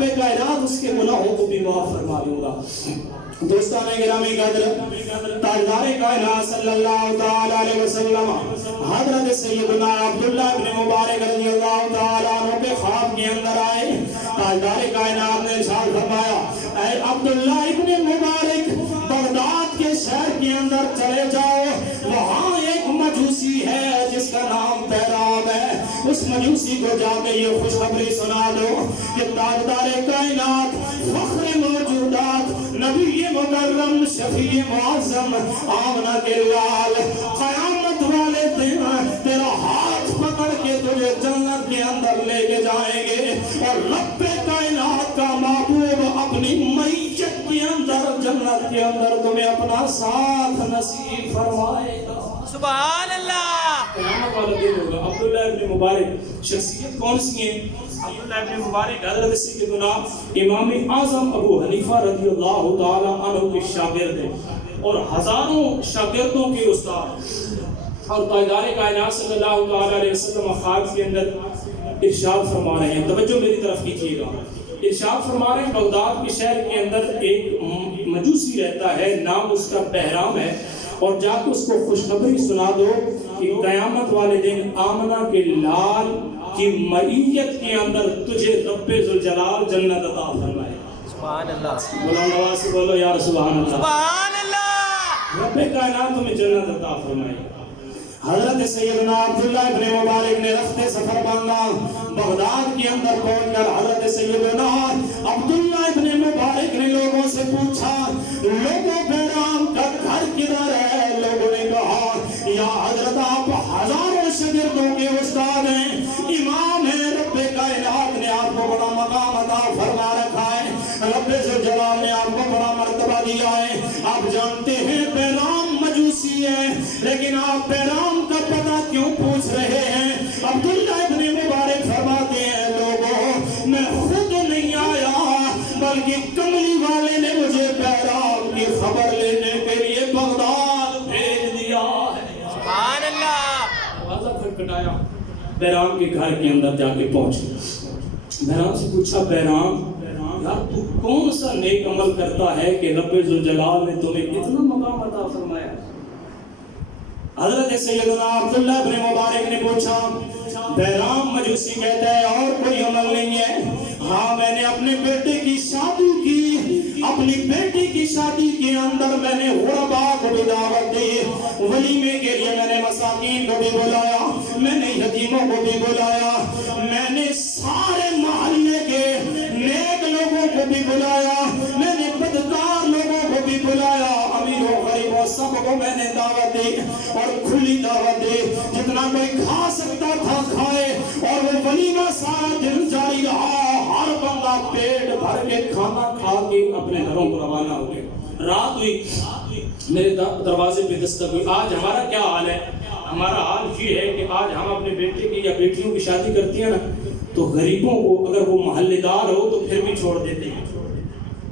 रब कायनात उसके गुनाहों को भी माफ फरमा दूंगा। दोस्तान गिरामी कदर, ताजदार कायनात सल्लल्लाहु तआला अलैहि वसल्लम हजरत सैयदना अब्दुल्ला इब्न मुबारक रज़ियल्लाहु तआला अन्हु के ख्वाब के अंदर आए। ताजदार कायनात ने इरशाद फरमाया, ऐ अब्दुल्ला इब्न मुबारक, बगदाद के शहर के अंदर चले जाओ, वहाँ एक मजूसी है जिसका नाम बैराम है, उस मजूसी को जाके ये खुशखबरी सुना दो कि ताजदार कायनात फख्र मौजूदात नबी मुकर्रम शफी मुअज़्ज़म आमना के लाल क़यामत वाले दिन तेरा हाथ पकड़ के तुझे जन्नत के अंदर लेके जाएंगे और रब कायनात का महबूब अपनी मैयत के अंदर जन्नत के अंदर तुम्हें अपना साथ नसीब फरमाएगा। सुभान अल्लाह। क़यामत वाला दिन होगा। अब्दुल्ला इब्न मुबारक शख्सियत कौन सी है? अब्दुल्ला इब्न मुबारक हज़रत सैयदना इमाम आज़म अबू हनीफा रज़ियल्लाहु तआला अन्हु के शागिर्द हैं और हजारों शागिर्दों के उस्ताद। और ताजदार कायनात सल्लल्लाहु तआला अलैहि वसल्लम ख्वाब के अंदर इरशाद फरमा रहे हैं, तवज्जो मेरी तरफ कीजिएगा। इरशाद फरमा रहे हैं, बगदाद के शहर के अंदर एक मजूसी रहता है, नाम उसका बहराम है, और जाकर उसको खुशखबरी सुना दो कि क़यामत वाले दिन आमना के लाल की मईयत के अंदर तुझे रब्बे ज़ुल जलाल जन्नत अता फरमाएगा। सुभान अल्लाह। बोलो नवाज से बोलो यार सुभान अल्लाह। सुभान अल्लाह। रब्बे कायनात तुम्हें जन्नत अता फरमाएगा। हजरत सैयदना अब्दुल्ला इब्न मुबारक ने रफ्ते सफर बांधा, बगदाद के अंदर पहुंचकर हजरत सैयदना अब्दुल्ला इब्न मुबारक ने लोगों से पूछा, लोगों बैराम का घर किधर है? लोगों ने कहा, या हजरत आप हजारों शागिर्दों के उस्ताद हैं, इमाम है, रब्बे कायनात ने आपको बड़ा मकाम अता फरमा रखा है, रब्बे ज़ुल जलाल ने आपको बड़ा मर्तबा दिया है। आप जानते हैं बैराम मजूसी है, लेकिन आप बैराम का पता क्यों पूछ रहे हैं? अब्दुल्ला इब्न मुबारक फरमाते हैं, लोगों मैं खुद नहीं आया, बल्कि कमली वाले ने मुझे बैराम की खबर लेने के लिए बगदाद भेज दिया है। सुभान अल्लाह। दरवाजा खटखटाया, बैराम के घर के अंदर जाके पहुंचे। बैराम से पूछा, बैराम यार तू कौन सा नेक अमल करता है कि रब्बे ज़ुल जलाल ने तुम्हें इतना मकाम अता फरमाया? हज़रत सैयदना अब्दुल्ला इब्न मुबारक ने पूछा, बैराम मजूसी कहता है और कोई अमल नहीं है। हाँ, मैंने अपने बेटे की शादी की, अपनी बेटी की शादी के अंदर मैंने गुरबा को भी दावत दी, वलीमे के लिए मैंने मसाकीन को भी बुलाया, मैंने यतीमों को भी बुलाया, मैंने सारे मोहल्ले के नेक लोगों को भी बुलाया, मैंने बदकार लोगों को भी बुलाया, अमीरों गरीबों सबको मैंने दावत दी और खुली दावत दी। जितना कोई खा सकता था खाए, और वो वलीमा सारा दिन जारी रहा। हर बंदा पेट भर के खाना खा के अपने घरों को रवाना हो गए। रात हुई, मेरे दरवाजे पे दस्तक हुई। आज हमारा क्या हाल है? हमारा हाल ये है कि आज हम अपने बेटे की या बेटियों की शादी करते हैं ना, तो गरीबों को अगर वो मोहल्लेदार हो तो फिर भी छोड़ देते हैं,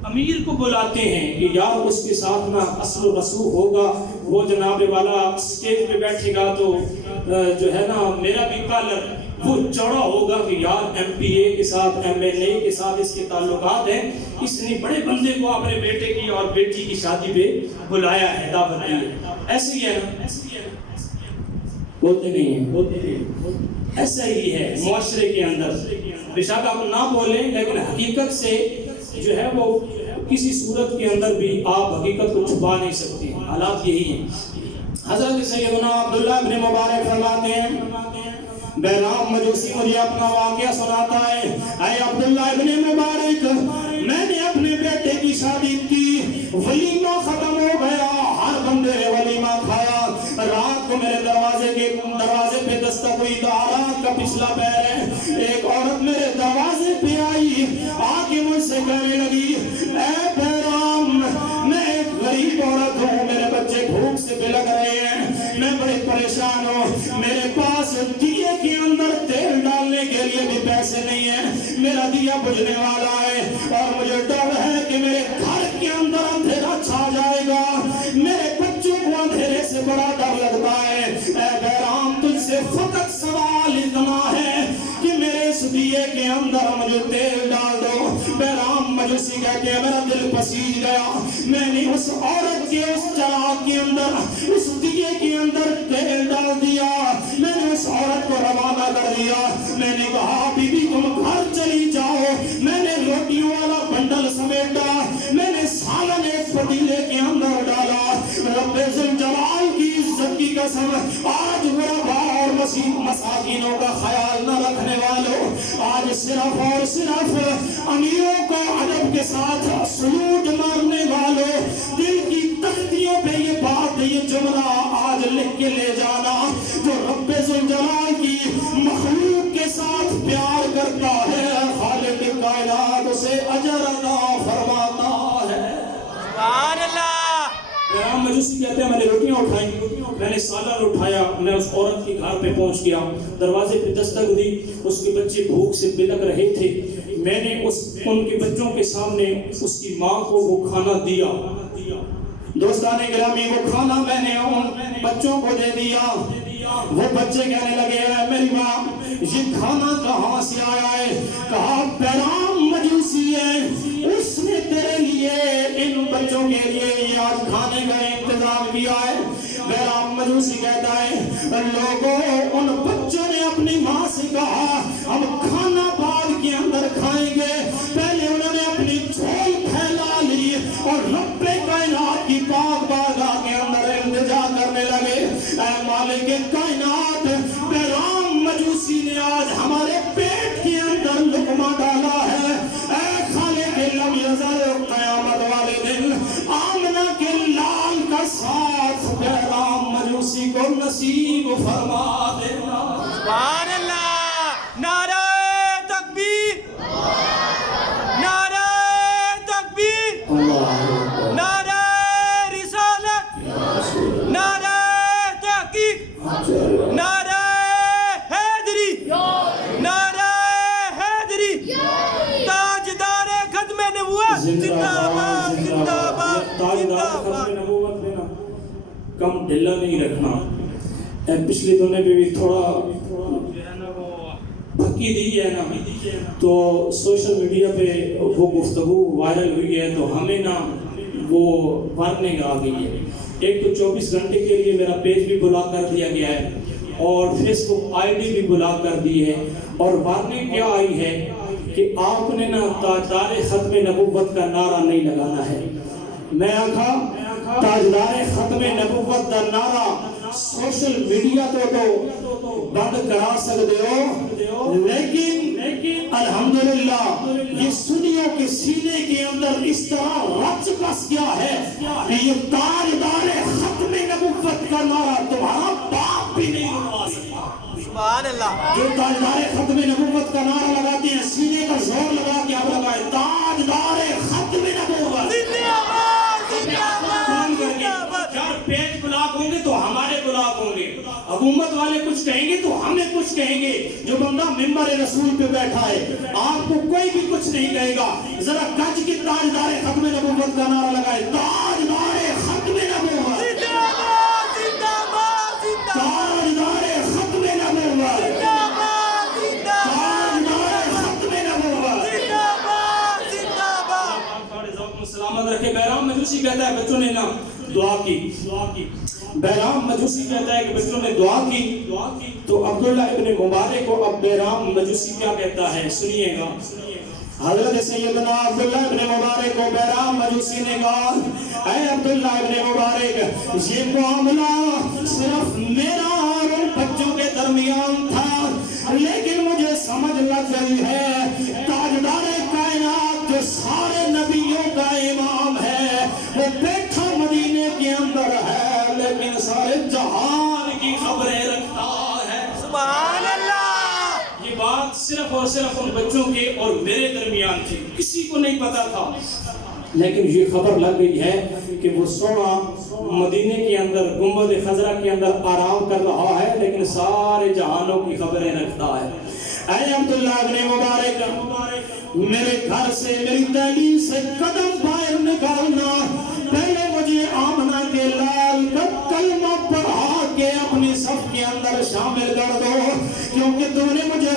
अमीर को बुलाते हैं कि यार उसके साथ ना असलो रसूख होगा, वो जनाबे वाला स्टेज पे बैठेगा तो जो है ना मेरा भी कलर वो चौड़ा होगा कि यार एमपीए के साथ एमएलए के साथ इसके ताल्लुकात हैं, इसने बड़े बंदे को अपने बेटे की और बेटी की शादी पे बुलाया है, दावत दी है। ऐसे ही है ना, बोलते नहीं है, बोलते नहीं, ऐसा ही है मुआशरे के अंदर। बेशक आप ना बोलें, लेकिन हकीकत से जो है वो किसी सूरत के अंदर भी आप हकीकत को छुपा नहीं सकते। हालात यही है। हज़रत सैयदना अब्दुल्ला इब्न मुबारक फरमाते हैं, बैराम मजूसी मुझे अपना वाक़या सुनाता है, ऐ अब्दुल्ला इब्न मुबारक, मैंने अपने बेटे की शादी की, वलीमा खत्म हो गया, हर बंदे ने वलीमा खाया। रात को मेरे दरवाजे पे दस्तक हुई, तो रात का पिछला पैर है, एक औरत मेरे दरवाजे पे आई, आके मुझसे कहने लगी, ऐ बैराम, मैं एक गरीब औरत हूँ, मेरे बच्चे भूख से बिलख रहे हैं, मैं बड़े परेशान हूँ, मेरे पास दिए के अंदर तेल डालने के लिए भी पैसे नहीं है, मेरा दिया बुझने वाला है और मुझे डर है कि मेरे घर के अंदर अंधेरा छा जाएगा, मेरे बच्चों को अंधेरे से बड़ा डर लगता है। ऐ बैराम, तुझसे फकत सवाल इतना है कि मेरे इस दिए के अंदर मुझे तेल डाल दो, بہرام مجوسی کہتے ہیں میرا دل پسیج گیا، میں نے اس عورت کے اس چراغ کے اندر، اس دیے کے اندر تیل ڈال دیا، میں نے اس عورت کو روانہ کر دیا، میں نے کہا بی بی تم گھر چلی جاؤ، میں نے روٹیوں والا بنڈل سمیٹا، میں نے سالن ایک پتیلے کے اندر ڈالا، رب ذوالجلال کی عزت کی قسم آج غرباء اور مساکینوں کا خیال نہ رکھنے والوں، آج صرف اور صرف امیروں کو ادب کے ساتھ سلوٹ مارنے والوں، دل کی تختیوں پہ یہ بات یہ جملہ آج لکھ کے لے جانا، جو رب ذوالجلال کی مخلوق کے ساتھ پیار کرتا ہے خالق کائنات اسے اجر عطا فرماتا ہے۔ سبحان اللہ۔ بہرام مجوسی کہتے ہیں میں نے روٹیاں اٹھائیں، میں نے سالن اٹھایا، میں اس عورت کے گھر پہ پہنچ گیا، دروازے پہ دستک دی، اس کے بچے بھوک سے بلک رہے تھے، میں نے ان کے بچوں کے سامنے اس کی ماں کو وہ کھانا دیا، دوستان گرامی وہ کھانا میں نے ان بچوں کو دے دیا، وہ بچے کہنے لگے میری ماں یہ کھانا کہاں سے آیا ہے؟ کہا بہرام مجوسی ہے، اس نے تیرے لیے ان بچوں کے لیے یہ آج کھانے کا انتظام کیا ہے۔ بہرام مجوسی کہتا ہے لوگوں ان بچوں نے اپنی ماں سے کہا ہم کھانا بعد کے اندر کھائیں گے، پہلے انہوں نے اپنی جھول پھیلا لی اور رب کائنات کی پاک بارگاہ کے اندر التجا کرنے لگے، اے مالک کائنات بہرام مجوسی نے آج ہمارے پیٹ کے اندر لقمہ ڈالا ہے، اے خالق لم یزل قیامت والے دن آمنہ کے لال کا ساتھ بہرام مجوسی کو نصیب فرما دینا۔ سبحان اللہ۔ نعرہ تکبیر، نعرہ تکبیر، نعرہ رسالت، نعرہ تحقیق، نعرہ حیدری، نعرہ حیدری، تاجدار ختم نبوت زندہ باد، زندہ باد، زندہ باد۔ کم ڈھلا نہیں رکھنا۔ پچھلے دنوں بھی تھوڑا پھکی دی ہے نا، تو سوشل میڈیا پہ وہ گفتگو وائرل ہوئی ہے، تو ہمیں نا وہ وارننگ آ گئی ہے۔ ایک تو 24 گھنٹے کے لیے میرا پیج بھی بلاک کر دیا گیا ہے اور فیس بک آئی ڈی بھی بلاک کر دی ہے، اور وارننگ کیا آئی ہے کہ آپ نے نا تاجدار ختم نبوت کا نعرہ نہیں لگانا ہے۔ میں آکھا تاجدار ختم نبوت کا نعرہ سوشل میڈیا تو بند کرا سکتے ہو، لیکن الحمدللہ یہ سنیوں کے سینے کے اندر اس طرح رچ بس گیا ہے کہ یہ تاجدار ختم نبوت کا نعرہ تمہارا باپ بھی نہیں لگا سکتا۔ سبحان اللہ۔ جو تاجدار ختم نبوت کا نعرہ لگاتے ہیں سینے کا زور لگا کے آپ لگائے تاجدار ختم نبوت۔ پیج بلاک ہوں گے تو ہمارے بلاک ہوں گے، حکومت والے کچھ کہیں گے تو ہمیں کچھ کہیں گے، جو بندہ ممبر رسول پہ بیٹھا ہے آپ کو کوئی بھی کچھ نہیں کہے گا۔ ذرا گج کے تاجدار ختم نبوت کا نعرہ لگائے تاجدار ختم نبوت، تاجدار ختم نبوت، تاجدار ختم نبوت۔ سلامت رکھے۔ بہرام مجوسی کہتا ہے بچوں نے نا دعا کی، بہرام مجوسی کہتا ہے کہ بچوں نے دعا کی تو عبداللہ ابن مبارک کو اب بہرام مجوسی کیا کہتا ہے سنیے گا۔ حضرت سیدنا عبداللہ ابن مبارک کو بہرام مجوسی نے کہا اے عبداللہ ابن مبارک یہ معاملہ صرف میرا اور ان بچوں کے درمیان تھا، لیکن مجھے سمجھ لگ گئی ہے تاجدار کائنات جو سارے نبیوں کا امام ہے وہ بیٹھا مدینے کے اندر ہے لیکن سارے جہان کی خبریں رکھتا ہے۔ سبحان اللہ۔ یہ بات صرف اور صرف ان بچوں کے اور میرے درمیان تھی، کسی کو نہیں پتا تھا، لیکن یہ خبر لگ گئی ہے کہ وہ سونا مدینے کے اندر گنبد خضرا کے اندر آرام کر رہا ہے لیکن سارے جہانوں کی خبریں رکھتا ہے۔ اے عبداللہ ابن مبارک میرے گھر سے میری تعلیم سے قدم باہر نکالنا، پہلے مجھے آمنہ کے لال کا کلمہ پڑھا کے اپنی صف کے اندر شامل کر دو، کیونکہ تو نے مجھے